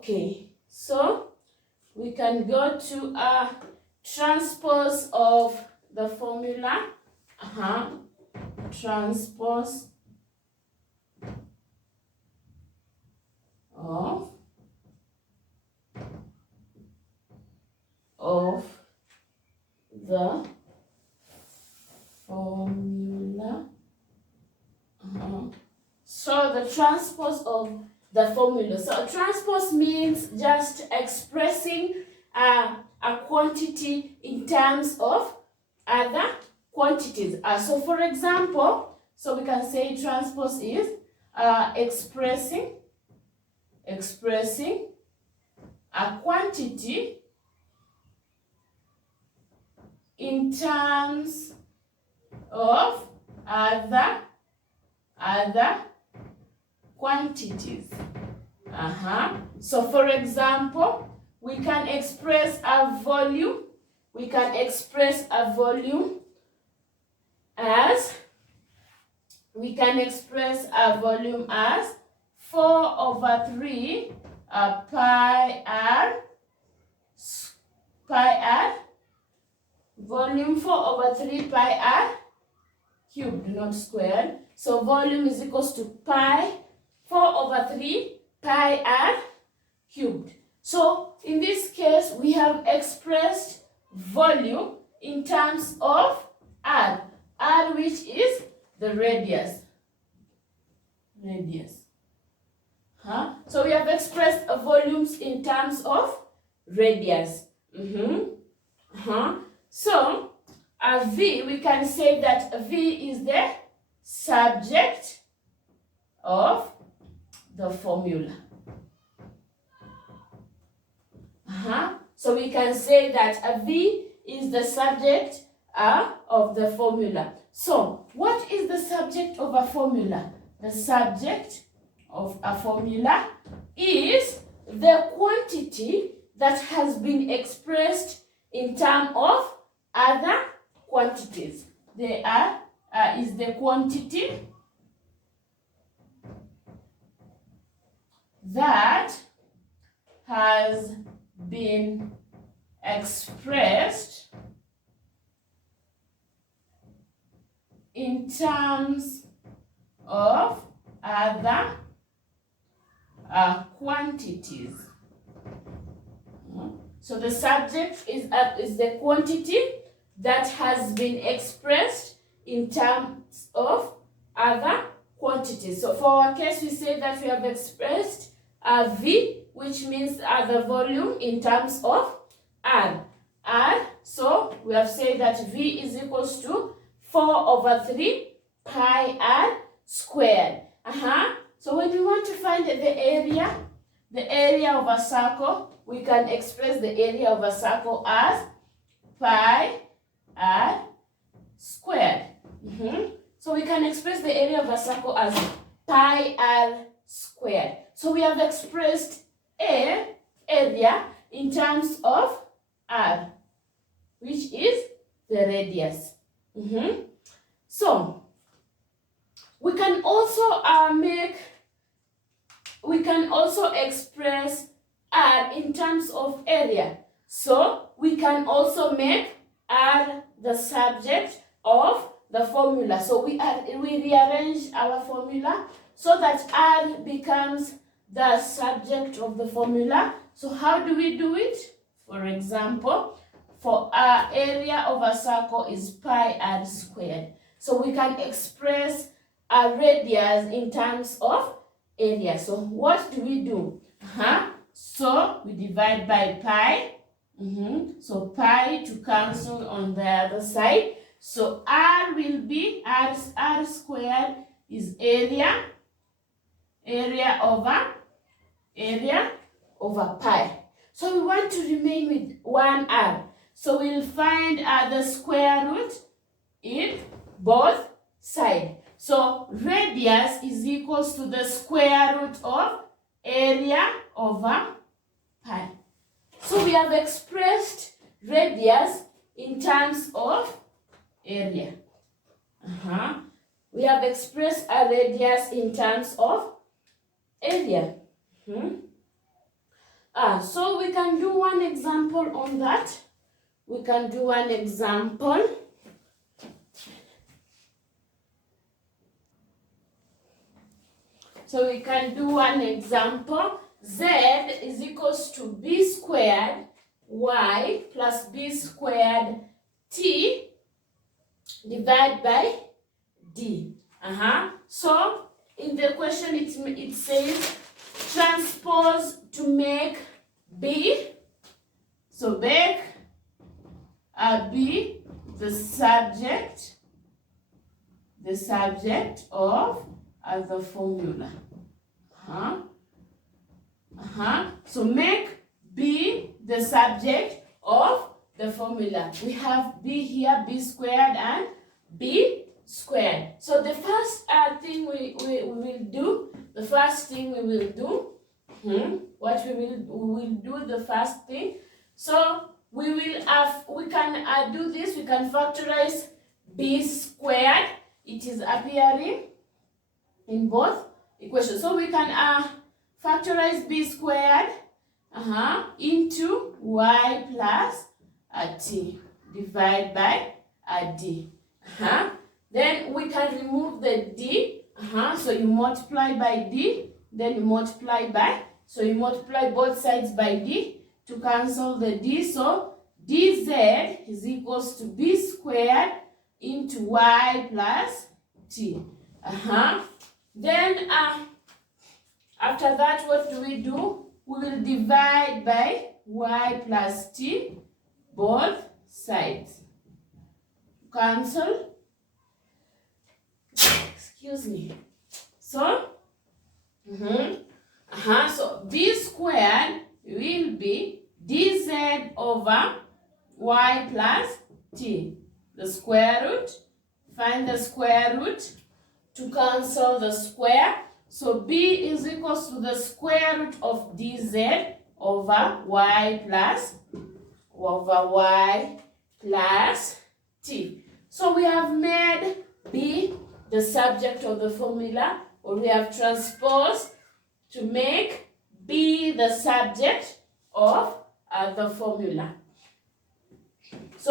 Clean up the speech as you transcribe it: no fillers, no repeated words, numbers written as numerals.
Okay, so we can go to a transpose of the formula. Transpose of the formula. So the transpose of the formula. So transpose means just expressing a quantity in terms of other quantities. So for example, so we can say transpose is expressing a quantity in terms of other quantities. So for example, we can express a volume. We can express a volume as 4/3 pi r. Volume 4/3 pi r cubed, not squared. So volume is equals to pi 4/3 pi r cubed. So in this case, we have expressed volume in terms of r, which is the radius. So we have expressed volumes in terms of radius. So V, we can say that V is the subject of the formula. So we can say that V is the subject of the formula. So what is the subject of a formula? The subject of a formula is the quantity that has been expressed in terms of other quantities. Is the quantity that has been expressed in terms of other quantities. So the subject is the quantity that has been expressed in terms of other quantities. So for our case, we say that we have expressed V, which means the volume in terms of R. So we have said that V is equals to 4/3 pi r squared. So when we want to find the area of a circle, we can express the area of a circle as pi r squared. So we can express the area of a circle as pi r squared. So we have expressed area in terms of r, which is the radius. So we can also express r in terms of area. So we can also make r the subject of the formula. So we rearrange our formula so that r becomes the subject of the formula. So how do we do it? For example, for our area of a circle is pi r squared. So we can express a radius in terms of area. So what do we do? So we divide by pi. So pi to cancel on the other side. So r will be r squared is area over pi. So we want to remain with 1r. So we'll find the square root in both sides. So radius is equals to the square root of area over pi. So we have expressed radius in terms of area. We have expressed a radius in terms of area. So we can do one example on that. We can do one example. So we can do one example. Z is equals to b squared y plus b squared t divided by d. So in the question it says transpose to make b. So make b the subject of the formula. So make b the subject of the formula. We have b here, b squared and b squared. So the first thing we will do, the first thing we will do, the first thing. So we can do this. We can factorize b squared. It is appearing in both equations. So we can factorize b squared into y plus t divided by d. Then we can remove the d. So you multiply by d, then you multiply by, so you multiply both sides by d to cancel the d. So dz is equals to b squared into y plus t. Then after that, what do? We will divide by y plus t both sides. Cancel. Excuse me. So, so b squared will be dz over y plus t. The square root. Find the square root to cancel the square. So b is equals to the square root of dz over y plus t. So we have made b the subject of the formula, or we have transposed to make b the subject of the formula. So